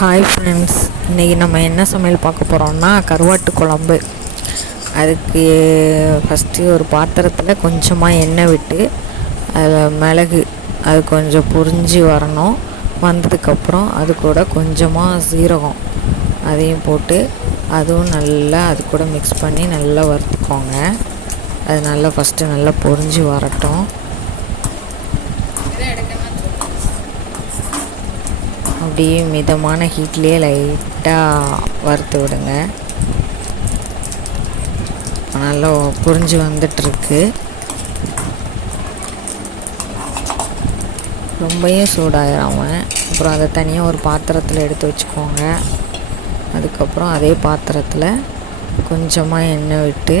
Hi friends இன்றைக்கி நம்ம என்ன சமையல் பார்க்க போகிறோம்னா கருவாட்டு குழம்பு. அதுக்கு ஃபஸ்ட்டு ஒரு பாத்திரத்தில் கொஞ்சமாக எண்ணெய் விட்டு அதில் மிளகு அது கொஞ்சம் பொரிஞ்சு வரணும். வந்ததுக்கப்புறம் அது கூட கொஞ்சமாக சீரகம் அதையும் போட்டு அதுவும் நல்லா அது கூட மிக்ஸ் பண்ணி நல்லா வறுத்துக்கோங்க. அது நல்லா ஃபஸ்ட்டு நல்லா பொரிஞ்சு வரட்டும். அப்படியே மிதமான ஹீட்லேயே லைட்டாக வறுத்து விடுங்க. நல்லா புரிஞ்சு வந்துட்டுருக்கு. ரொம்பவும் சூடாயிராம அப்புறம் அதை தனியாக ஒரு பாத்திரத்தில் எடுத்து வச்சுக்கோங்க. அதுக்கப்புறம் அதே பாத்திரத்தில் கொஞ்சமாக எண்ணெய் விட்டு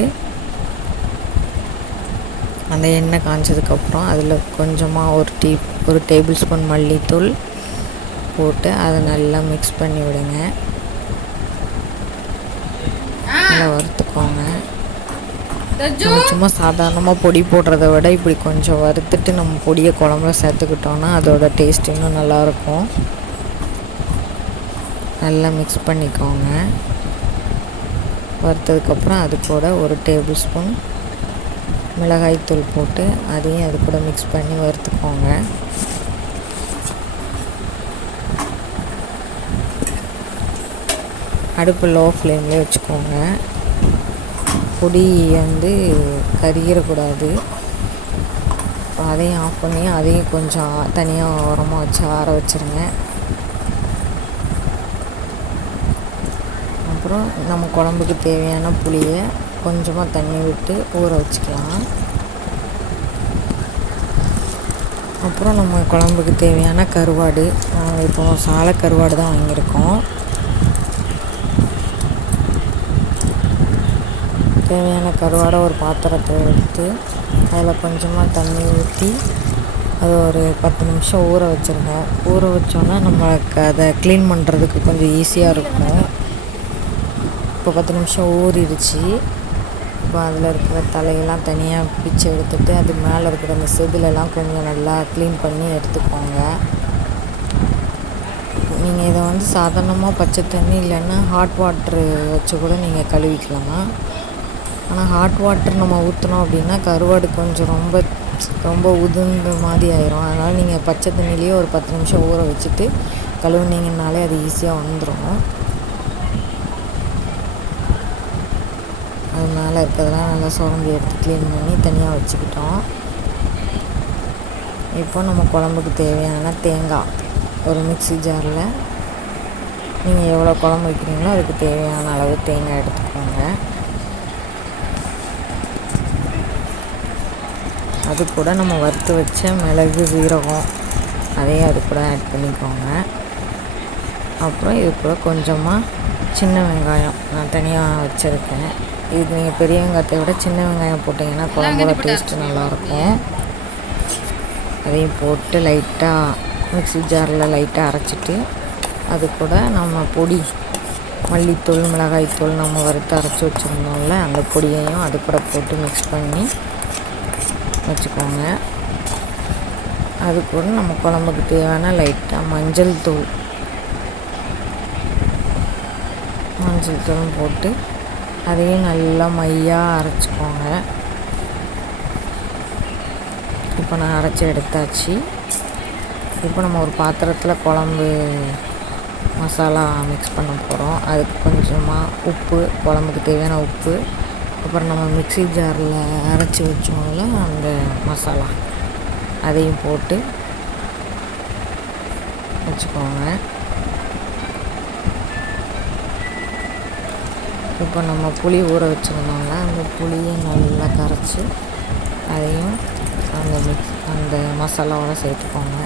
அந்த எண்ணெய் காய்ச்சதுக்கப்புறம் அதில் கொஞ்சமாக ஒரு டீ ஒரு டேபிள் ஸ்பூன் மல்லித்தூள் போட்டு அதை நல்லா மிக்ஸ் பண்ணி விடுங்க. நல்லா வறுத்துக்கோங்க. நம்ம சும்மா சாதாரணமாக பொடி போடுறத விட இப்படி கொஞ்சம் வறுத்துட்டு நம்ம பொடியை குழம்புல சேர்த்துக்கிட்டோன்னா அதோட டேஸ்ட் இன்னும் நல்லாயிருக்கும். நல்லா மிக்ஸ் பண்ணிக்கோங்க. வறுத்ததுக்கப்புறம் அது கூட ஒரு டேபிள் ஸ்பூன் மிளகாய்த்தூள் போட்டு அதையும் அது கூட மிக்ஸ் பண்ணி வறுத்துக்கோங்க. அடுப்பு லோ ஃப்ளேம்லேயே வச்சுக்கோங்க. பொடி வந்து கருகிடக்கூடாது அதையும் ஆஃப் பண்ணி அதையும் கொஞ்சம் தனியாக உரமாக வச்சு ஆற வச்சுருங்க. அப்புறம் நம்ம குழம்புக்கு தேவையான புளியை கொஞ்சமாக தண்ணி விட்டு ஊற வச்சுக்கலாம். அப்புறம் நம்ம குழம்புக்கு தேவையான கருவாடு நாங்கள் இப்போ சாலை கருவாடு தான் வாங்கியிருக்கோம். தேவையான கருவாடை ஒரு பாத்திரத்தை எடுத்து அதில் கொஞ்சமாக தண்ணி ஊற்றி அது ஒரு பத்து நிமிஷம் ஊற வச்சுருங்க. ஊற வச்சோன்னா நம்மளுக்கு அதை க்ளீன் பண்ணுறதுக்கு கொஞ்சம் ஈஸியாக இருக்கும். இப்போ பத்து நிமிஷம் ஊறிடுச்சு. இப்போ அதில் இருக்கிற தலையெல்லாம் தனியாக பிச்சு எடுத்துகிட்டு அது மேலே இருக்கிற அந்த செதிலெல்லாம் கொஞ்சம் நல்லா க்ளீன் பண்ணி எடுத்துக்கோங்க. நீங்கள் இதை வந்து சாதாரணமாக பச்சை தண்ணி இல்லைன்னா ஹாட் வாட்ரு வச்சு கூட நீங்கள் கழுவிக்கலாம். ஆனால் ஹாட் வாட்டர் நம்ம ஊற்றினோம் அப்படின்னா கருவாடு கொஞ்சம் ரொம்ப ரொம்ப உதுந்த மாதிரி ஆயிரும். அதனால் நீங்கள் பச்சை தண்ணிலேயே ஒரு பத்து நிமிஷம் ஊற வச்சுட்டு கழுவுனீங்கனாலே அது ஈஸியாக வந்துடும் அது மேலே இருக்கிறதெல்லாம் நல்லா சுரண்டி எடுத்து க்ளீன் பண்ணி தனியாக வச்சுக்கிட்டோம். இப்போ நம்ம குழம்புக்கு தேவையான தேங்காய் ஒரு மிக்சி ஜாரில் நீங்கள் எவ்வளோ குழம்பு வைக்கிறீங்களோ அதுக்கு தேவையான அளவு தேங்காய் எடுத்துக்கோங்க. அது கூட நம்ம வறுத்து வச்ச மிளகு சீரகம் அதையும் அது கூட ஆட் பண்ணிக்கோங்க. அப்புறம் இது கூட கொஞ்சமாக சின்ன வெங்காயம் நான் தனியாக வச்சுருக்கேன். இதுக்கு நீங்கள் பெரிய வெங்காயத்தை விட சின்ன வெங்காயம் போட்டிங்கன்னா குழம்போட டேஸ்ட்டு நல்லாயிருக்கும். அதையும் போட்டு லைட்டாக மிக்ஸி ஜாரில் லைட்டாக அரைச்சிட்டு அது கூட நம்ம பொடி மல்லித்தூள் மிளகாய்த்தூள் நம்ம வறுத்து அரைச்சி வச்சுருந்தோம்ல அந்த பொடியையும் அது கூட போட்டு மிக்ஸ் பண்ணி வச்சுக்கோங்க. அது கூட நம்ம குழம்புக்கு தேவையான லைட்டாக மஞ்சள் தூள். மஞ்சள் தூளும் போட்டு அதையும் நல்லா மையாக அரைச்சிக்கோங்க. இப்போ நான் அரைச்சி எடுத்தாச்சு. இப்போ நம்ம ஒரு பாத்திரத்தில் குழம்பு மசாலா மிக்ஸ் பண்ண போகிறோம் அதுக்கு கொஞ்சமாக உப்பு குழம்புக்கு தேவையான உப்பு அப்புறம் நம்ம மிக்ஸி ஜாரில் அரைச்சி வச்சோம்ல அந்த மசாலா அதையும் போட்டு வச்சுக்கோங்க. இப்போ நம்ம புளி ஊற வச்சுருந்தோம்ல அந்த புளியை நல்லா கரைச்சி அதையும் அந்த மிக்ஸ் அந்த மசாலாவோட சேர்த்துக்கோங்க.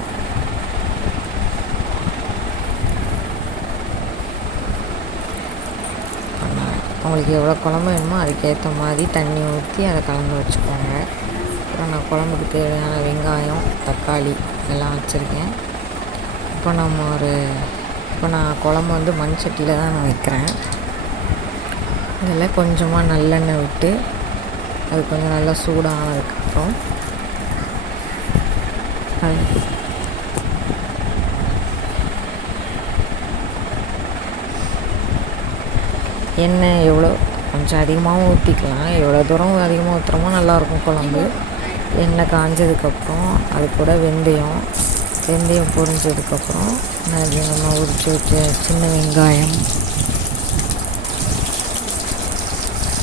உங்களுக்கு எவ்வளோ குழம்பு வேணுமோ அதுக்கேற்ற மாதிரி தண்ணி ஊற்றி அதை கலந்து வச்சுக்கோங்க. அப்புறம் நான் குழம்புக்கு தேவையான வெங்காயம் தக்காளி எல்லாம் வச்சுருக்கேன். இப்போ நம்ம ஒரு இப்போ நான் குழம்பு வந்து மண் சட்டியில் தான் நான் வைக்கிறேன். இதில் கொஞ்சமாக நல்லெண்ணெய் விட்டு அது கொஞ்சம் நல்லா சூடானதுக்கப்புறம் அது எண்ணெய் எவ்வளோ? கொஞ்சம் அதிகமாகவும் ஊற்றிக்கலாம் எவ்வளோ தூரம் அதிகமாக ஊற்றுறோமோ நல்லாயிருக்கும் குழம்பு. எண்ணெய் காஞ்சதுக்கப்புறம் அது கூட வெந்தயம். வெந்தயம் பொரிஞ்சதுக்கப்புறம் அது நம்ம உரிச்சு வச்ச சின்ன வெங்காயம்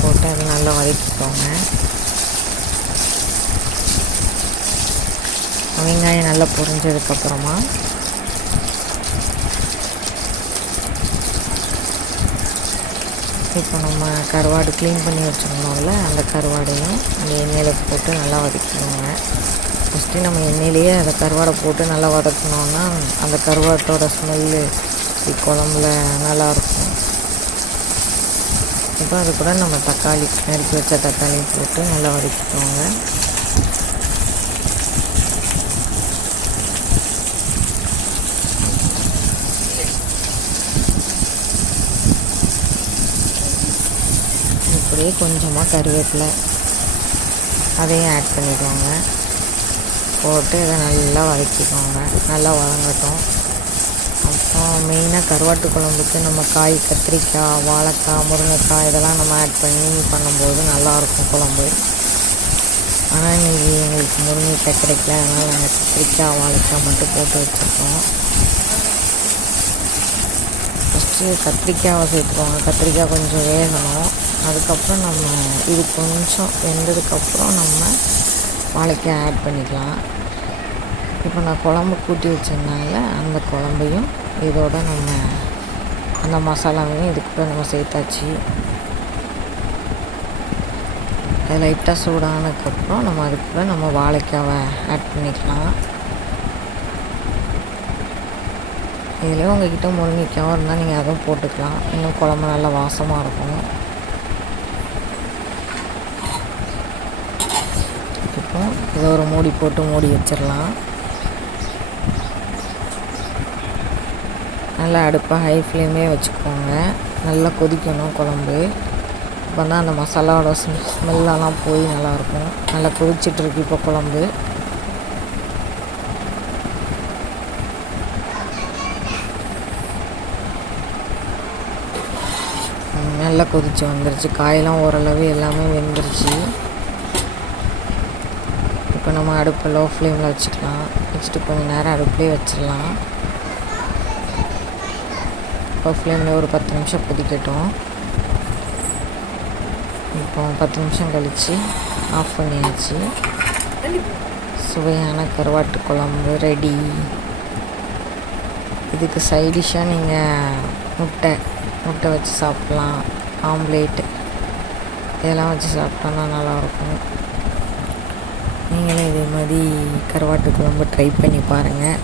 போட்டு அது நல்லா வதக்கிக்கோங்க. வெங்காயம் நல்லா பொரிஞ்சதுக்கப்புறமா இப்போ நம்ம கருவாடு க்ளீன் பண்ணி வச்சுருந்தோம்ல அந்த கருவாடையும் அந்த எண்ணெயில் போட்டு நல்லா வதக்கிடுவோங்க ஃபஸ்ட்டு நம்ம எண்ணெயிலேயே அந்த கருவாடை போட்டு நல்லா வதக்கணுன்னா அந்த கருவாட்டோட ஸ்மெல்லு குழம்புல நல்லாயிருக்கும் இப்போ அது கூட நம்ம தக்காளி நறுக்கி வச்ச தக்காளியும் போட்டு நல்லா வதக்கிக்கோங்க. அப்படியே கொஞ்சமாக கருவேப்பிலை அதையும் ஆட் பண்ணிக்கோங்க. போட்டு இதை நல்லா வதக்கிக்கோங்க. நல்லா வதங்கட்டும். அப்புறம் மெயினாக கருவாட்டு குழம்புக்கு நம்ம காய் கத்திரிக்காய் வாழைக்காய் முருங்கைக்காய் இதெல்லாம் நம்ம ஆட் பண்ணி பண்ணும்போது நல்லாயிருக்கும் குழம்பு. ஆனால் இன்றைக்கி எங்களுக்கு முருங்கைக்காய் கிடைக்கல. அதனால் நாங்கள் கத்திரிக்காய் வாழைக்காய் மட்டும் போட்டு வச்சுருக்கோம். ஃபஸ்ட்டு கத்திரிக்காயை சேர்த்துக்கோங்க. கத்திரிக்காய் கொஞ்சம் வேகணும். அதுக்கப்புறம் நம்ம இது கொஞ்சம் வெந்ததுக்கப்புறம் நம்ம வாழைக்காய் ஆட் பண்ணிக்கலாம். இப்போ நான் குழம்பு கூட்டி வச்சதுனால அந்த குழம்பையும் இதோட நம்ம அந்த மசாலாவையும் இது கூட நம்ம சேர்த்தாச்சு. அது லைட்டாக சூடானதுக்கப்புறம் நம்ம அது கூட நம்ம வாழைக்காவை ஆட் பண்ணிக்கலாம். இதில் உங்ககிட்ட முருங்கைக்காவும் இருந்தால் நீங்கள் அதுவும் போட்டுக்கலாம். இன்னும் குழம்பு நல்லா வாசமாக இருக்கும். ஏதோ ஒரு மூடி போட்டு மூடி வச்சிடலாம். நல்லா அடுப்பை ஹை ஃப்ளேமே வச்சுக்கோங்க. நல்லா கொதிக்கணும் குழம்பு. இப்போ தான் அந்த மசாலாவோட ஸ்மெல்லெல்லாம் போய் நல்லாயிருக்கும். நல்லா கொதிச்சிட்ருக்கு இப்போ குழம்பு. நல்லா கொதிச்சு வந்துருச்சு. காயெல்லாம் ஓரளவு எல்லாமே வெந்துருச்சு. இப்போ நம்ம அடுப்பை லோ ஃப்ளேமில் வச்சுக்கலாம். வச்சுட்டு கொஞ்சம் நேரம் அடுப்புலேயே வச்சிடலாம். இப்போ ஃப்ளேமில் ஒரு பத்து நிமிஷம் கொதிக்கட்டும் இப்போ பத்து நிமிஷம் கழித்து ஆஃப் பண்ணியாச்சு. சுவையான கருவாட்டு குழம்பு ரெடி இதுக்கு சைடிஷாக நீங்கள் முட்டை முட்டை வச்சு சாப்பிட்லாம். ஆம்லேட் இதெல்லாம் வச்சு சாப்பிட்டோன்னா நல்லாயிருக்கும் இதே மாதிரி கருவாட்டு குழம்பு ட்ரை பண்ணி பாருங்கள்